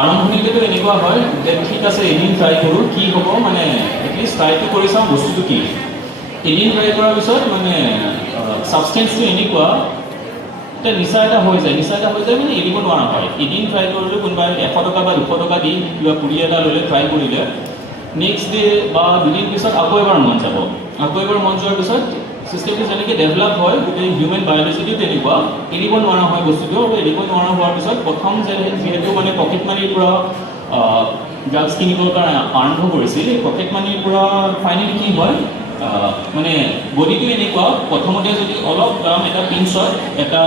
আৰম্ভণিতেতো এনেকুৱা হয় যে ঠিক আছে এদিন ট্ৰাই কৰোঁ কি হ'ব মানে এটলিষ্ট ট্ৰাইটো কৰি চাওঁ বস্তুটো কি। এদিন ট্ৰাই কৰাৰ পিছত মানে ছাবষ্টেঞ্চটো এনেকুৱা এতিয়া নিচা এটা হৈ যায় মানে এৰিব নোৱাৰা হয়। এদিন ট্ৰাই কৰিলেও কোনোবাই 100 টকা বা 200 টকা দি কিবা পুৰি এটা ল'লে ট্ৰাই কৰিলে নেক্সট ডে বা দুদিন পিছত আকৌ এবাৰ মন যাব। আকৌ এবাৰ মন যোৱাৰ পিছত চিষ্টেমটো যেনেকৈ ডেভেলপ হয় গোটেই হিউমেন বায়'লজিটো তেনেকুৱা এৰিব নোৱাৰা হয় বস্তুটো। আৰু এৰিব নোৱাৰা হোৱাৰ পিছত প্ৰথম যিহেতু মানে পকেট মানিৰ পৰা ড্ৰাগছ কিনিবৰ কাৰণে আৰম্ভ কৰিছিল, এই পকেট মানিৰ পৰা ফাইনেলি কি হয় মানে বডিটো এনেকুৱা প্ৰথমতে যদি অলপ দাম এটা পিঞ্চত এটা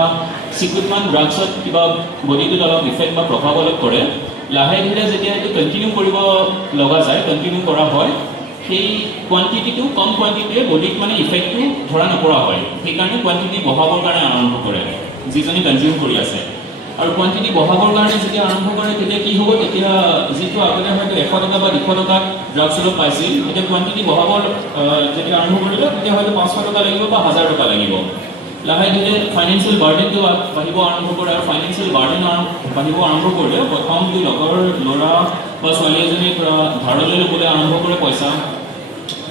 চিকুটমান ড্ৰাগছত কিবা বডিটোত অলপ ইফেক্ট বা প্ৰভাৱ অলপ কৰে, লাহে ধীৰে যেতিয়া এইটো কণ্টিনিউ কৰিব লগা যায়, কণ্টিনিউ কৰা হয়, সেই কোৱান্টিটিটো কম কোৱান্টিটিয়ে বডিত মানে ইফেক্টটো ধৰা নপৰা হয়। সেইকাৰণে কোৱান্টিটি বঢ়াবৰ কাৰণে আৰম্ভ কৰে যিজনে কনজিউম কৰি আছে। আৰু কোৱান্টিটি বঢ়াবৰ কাৰণে যেতিয়া আৰম্ভ কৰে তেতিয়া কি হ'ব, তেতিয়া যিটো আগতে হয়তো 100 টকা বা 200 টকাত ড্ৰাগছ অলপ পাইছিল, এতিয়া কোৱান্টিটি বঢ়াবৰ যেতিয়া আৰম্ভ কৰিলে তেতিয়া হয়তো 500 টকা লাগিব বা 1000 টকা লাগিব। লাহে ধীৰে ফাইনেন্সিয়েল বাৰ্ডেনটো বাঢ়িব আৰম্ভ কৰে, আৰু ফাইনেন্সিয়েল বাৰ্ডেন বাঢ়িব আৰম্ভ কৰিলে প্ৰথমটো লগৰ ল'ৰা বা ছোৱালী এজনীৰ পৰা ধাৰলৈ ল'বলৈ আৰম্ভ কৰে পইচা।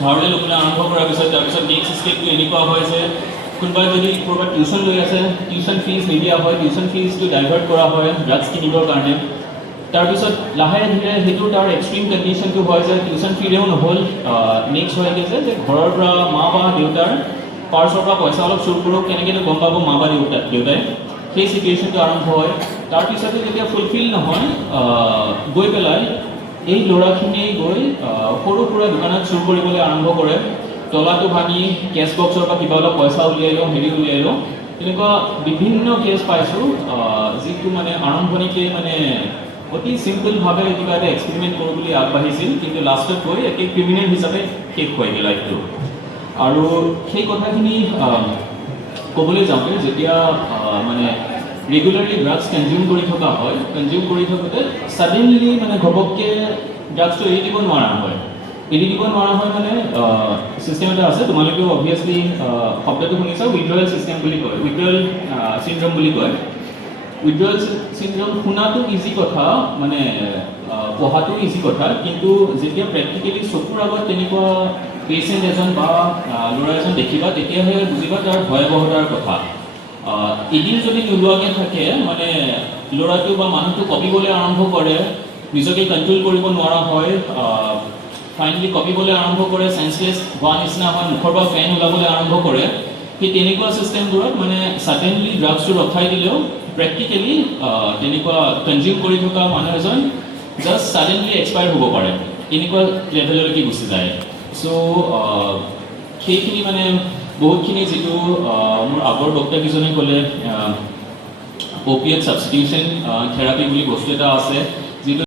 ধাৰলৈ ল'বলৈ আৰম্ভ কৰাৰ পিছত তাৰপিছত নেক্সট ষ্টেপটো এনেকুৱা হয় যে কোনোবাই যদি ক'ৰবাত টিউশ্যন লৈ আছে, টিউশ্যন ফিজ নিদিয়া হয়, টিউশ্যন ফিজটো ডাইভাৰ্ট কৰা হয় ড্ৰাগছ কিনিবৰ কাৰণে। তাৰপিছত লাহে ধীৰে সেইটো তাৰ এক্সট্ৰিম কণ্ডিশ্যনটো হয় যে টিউশ্যন ফিৰেও নহ'ল, নেক্সট হয়গৈ যে ঘৰৰ পৰা মা বা দেউতাৰ পাৰ্চৰ পৰা পইচা অলপ চুৰ কৰোঁ, কেনেকৈনো গম পাব মা বা দেউতাই, সেই চিটুৱেশ্যনটো আৰম্ভ হয়। তাৰপিছতে যেতিয়া ফুলফিল নহয় গৈ পেলাই এই ল'ৰাখিনিয়ে গৈ সৰু সুৰা দোকানত চুৰ কৰিবলৈ আৰম্ভ কৰে। তলাটো ভাঙি কেছ বক্সৰ পৰা কিবা অলপ পইচা উলিয়াই লওঁ, উলিয়াই লওঁ, তেনেকুৱা বিভিন্ন কেছ পাইছোঁ যিটো মানে আৰম্ভণিতে মানে অতি চিম্পলভাৱে কিবা এটা এক্সপেৰিমেণ্ট কৰোঁ বুলি আগবাঢ়িছিল, কিন্তু লাষ্টত গৈ একে ক্ৰিমিনেল হিচাপে শেষ হয়গৈ লাইফটো। আৰু সেই কথাখিনি ক'বলৈ যাওঁতে যেতিয়া মানে ৰেগুলাৰলি ড্ৰাগছ কনজিউম কৰি থকা হয়, কনজিউম কৰি থাকোঁতে ছাডেনলি মানে ঘপককৈ ড্ৰাগছটো এৰি দিব নোৱাৰা হয়। এৰি দিব নোৱাৰা হয় মানে ছিষ্টেম এটা আছে, তোমালোকেও অবভিয়াছলি শব্দটো শুনিছা, উইথড্ৰয়েল ছিষ্টেম বুলি কয়, উইথড্ৰয়েল চিণ্ড্ৰম বুলি কয়। উইথড্ৰয়েল চিণ্ড্ৰম শুনাটো ইজি কথা, মানে পঢ়াটো ইজি কথা, কিন্তু যেতিয়া প্ৰেক্টিকেলি চকুৰ আগত তেনেকুৱা পেচেণ্ট এজন বা ল'ৰা এজন দেখিবা তেতিয়াহে বুজিবা তাৰ ভয়াৱহতাৰ কথা। এদিন যদি নোলোৱাকৈ থাকে মানে ল'ৰাটো বা মানুহটো কঁপিবলৈ আৰম্ভ কৰে, নিজকে কণ্ট্ৰল কৰিব নোৱাৰা হয়, ফাইনেলি কঁপিবলৈ আৰম্ভ কৰে, চেন্সলেছ হোৱা নিচিনা হয়, মুখৰ পৰা ফেন ওলাবলৈ আৰম্ভ কৰে, সেই তেনেকুৱা ছিষ্টেমবোৰত মানে ছাডেনলি ড্ৰাগছটো ৰখাই দিলেও প্ৰেক্টিকেলি তেনেকুৱা কনজিউম কৰি থকা মানুহ এজন জাষ্ট ছাডেনলি এক্সপায়াৰ হ'ব পাৰে, এনেকুৱা লেভেললৈকে গুচি যায়। চ' সেইখিনি মানে বহুতখিনি যিটো মোৰ আগৰ বক্তাকেইজনে ক'লে অপিয়েট ছাবষ্টিটিউশ্যন থেৰাপি বুলি বস্তু এটা আছে, যিটো